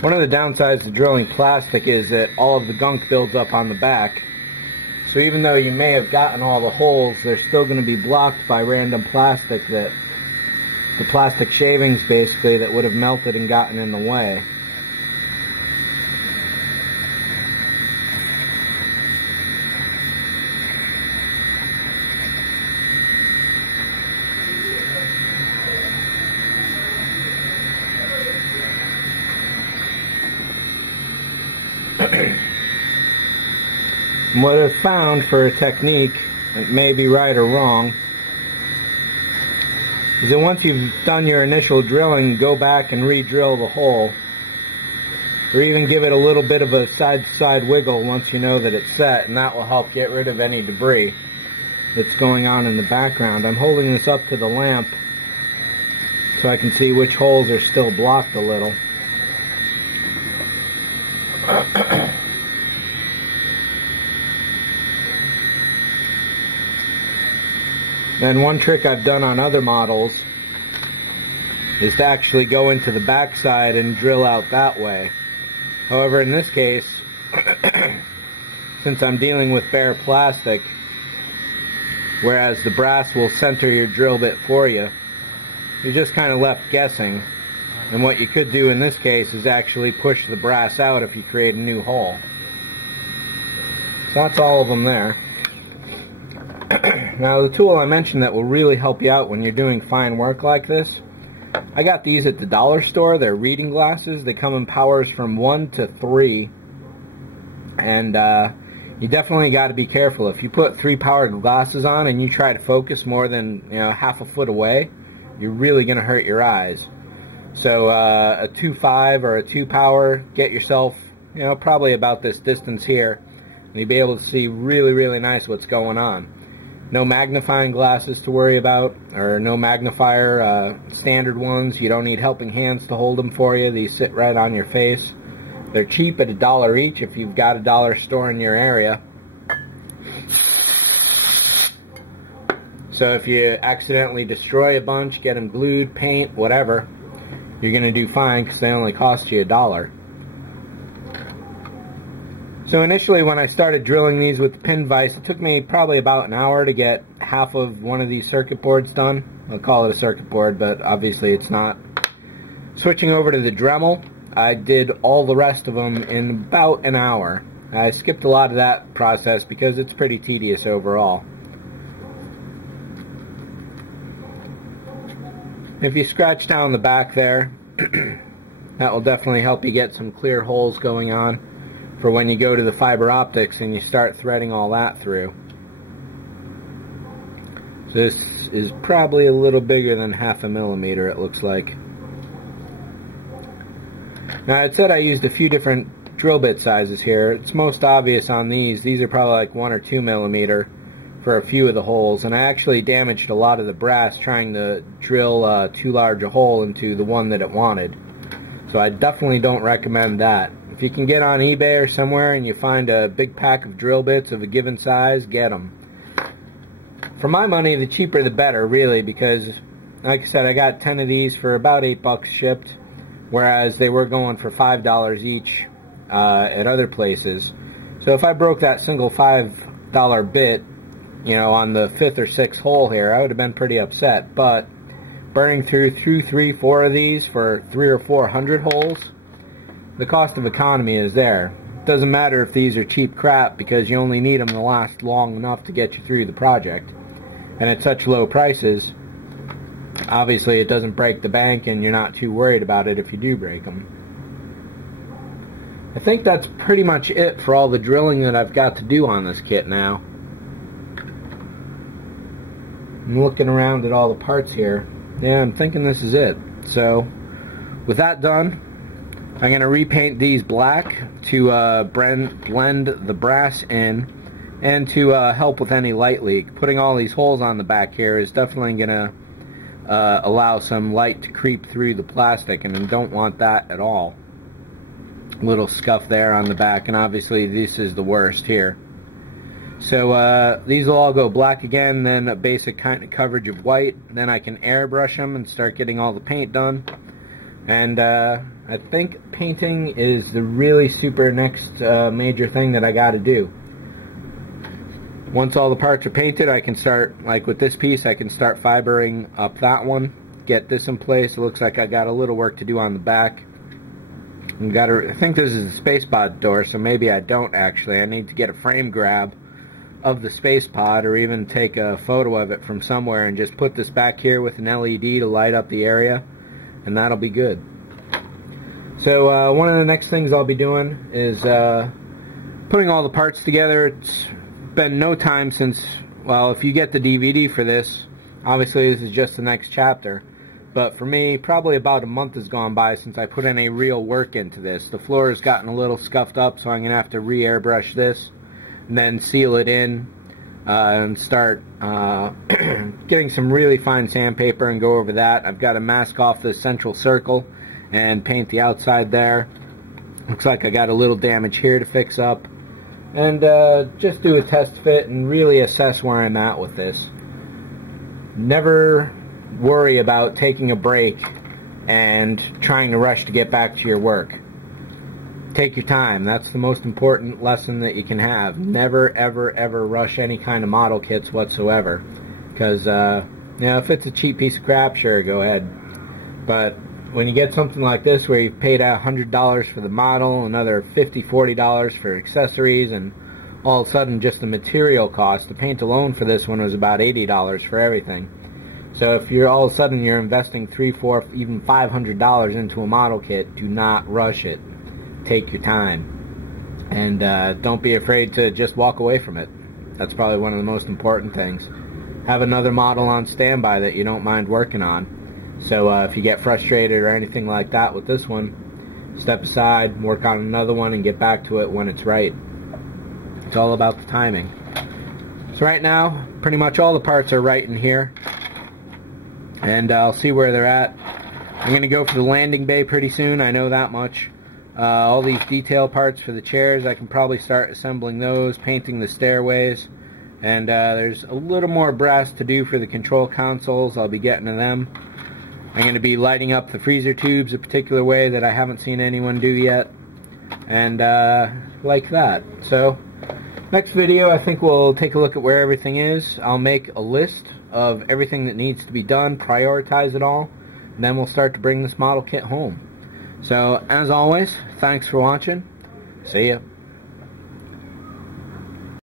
One of the downsides to drilling plastic is that all of the gunk builds up on the back. So even though you may have gotten all the holes, they're still going to be blocked by random plastic, that the plastic shavings basically that would have melted and gotten in the way. What I've found for a technique, it may be right or wrong, is that once you've done your initial drilling, go back and re-drill the hole, or even give it a little bit of a side-to-side wiggle once you know that it's set, and that will help get rid of any debris that's going on in the background. I'm holding this up to the lamp so I can see which holes are still blocked a little. And one trick I've done on other models is to actually go into the backside and drill out that way. However, in this case, since I'm dealing with bare plastic, whereas the brass will center your drill bit for you, you're just kind of left guessing. And what you could do in this case is actually push the brass out if you create a new hole. So that's all of them there. Now, the tool I mentioned that will really help you out when you're doing fine work like this, I got these at the dollar store. They're reading glasses. They come in powers from 1 to 3. And you definitely got to be careful. If you put 3 power glasses on and you try to focus more than half a foot away, you're really going to hurt your eyes. So a 2.5 or a 2 power, get yourself probably about this distance here, and you'll be able to see really, really nice what's going on. No magnifying glasses to worry about, or no magnifier, standard ones. You don't need helping hands to hold them for you. These sit right on your face. They're cheap at $1 each if you've got a dollar store in your area. So if you accidentally destroy a bunch, get them glued, paint, whatever, you're going to do fine because they only cost you $1. So initially when I started drilling these with the pin vise, it took me probably about an hour to get half of one of these circuit boards done. I'll call it a circuit board, but obviously it's not. Switching over to the Dremel, I did all the rest of them in about an hour. I skipped a lot of that process because it's pretty tedious overall. If you scratch down the back there, that will definitely help you get some clear holes going on for when you go to the fiber optics and you start threading all that through. So this is probably a little bigger than 1/2 millimeter, it looks like. Now, it said I used a few different drill bit sizes here. It's most obvious on these. These are probably like 1 or 2 millimeter for a few of the holes, and I actually damaged a lot of the brass trying to drill too large a hole into the one that it wanted. So I definitely don't recommend that. If you can get on eBay or somewhere and you find a big pack of drill bits of a given size, get them. For my money, the cheaper the better, really, because, like I said, I got 10 of these for about $8 shipped, whereas they were going for $5 each at other places. So if I broke that single $5 bit, on the 5th or 6th hole here, I would have been pretty upset. But burning through 2, 3, 4 of these for 300 or 400 holes, the cost of economy is there. It doesn't matter if these are cheap crap because you only need them to last long enough to get you through the project. And at such low prices, obviously it doesn't break the bank and you're not too worried about it if you do break them. I think that's pretty much it for all the drilling that I've got to do on this kit now. I'm looking around at all the parts here. Yeah, I'm thinking this is it. So, with that done, I'm going to repaint these black to blend the brass in and to help with any light leak. Putting all these holes on the back here is definitely going to allow some light to creep through the plastic, and I don't want that at all. Little scuff there on the back, and obviously this is the worst here. So these will all go black again, then a basic kind of coverage of white. Then I can airbrush them and start getting all the paint done. And I think painting is the really super next major thing that I got to do. Once all the parts are painted, I can start, like with this piece, I can start fibering up that one, get this in place. It looks like I got a little work to do on the back. I think this is a space pod door, so maybe I don't actually. I need to get a frame grab of the space pod, or even take a photo of it from somewhere and just put this back here with an LED to light up the area, and that'll be good. So one of the next things I'll be doing is putting all the parts together. It's been no time since, well, if you get the DVD for this, obviously this is just the next chapter, but for me, probably about a month has gone by since I put any real work into this. The floor has gotten a little scuffed up, so I'm going to have to re-airbrush this and then seal it in and start getting some really fine sandpaper and go over that. I've got to mask off the central circle and paint the outside there. Looks like I got a little damage here to fix up. And just do a test fit and really assess where I'm at with this. Never worry about taking a break and trying to rush to get back to your work. Take your time. That's the most important lesson that you can have. Never, ever, ever rush any kind of model kits whatsoever. Because, you know, if it's a cheap piece of crap, sure, go ahead. But when you get something like this where you've paid out $100 for the model, another $50, $40 for accessories, and all of a sudden just the material cost, the paint alone for this one was about $80 for everything. So if you're all of a sudden you're investing $300, $400, even $500 into a model kit, do not rush it. Take your time. And don't be afraid to just walk away from it. That's probably one of the most important things. Have another model on standby that you don't mind working on. So if you get frustrated or anything like that with this one, step aside, work on another one, and get back to it when it's right. It's all about the timing. So right now, pretty much all the parts are right in here. And I'll see where they're at. I'm going to go for the landing bay pretty soon, I know that much. All these detail parts for the chairs, I can probably start assembling those, painting the stairways. And there's a little more brass to do for the control consoles. I'll be getting to them. I'm going to be lighting up the freezer tubes a particular way that I haven't seen anyone do yet. And like that. So, next video I think we'll take a look at where everything is. I'll make a list of everything that needs to be done, prioritize it all, and then we'll start to bring this model kit home. So, as always, thanks for watching. See ya.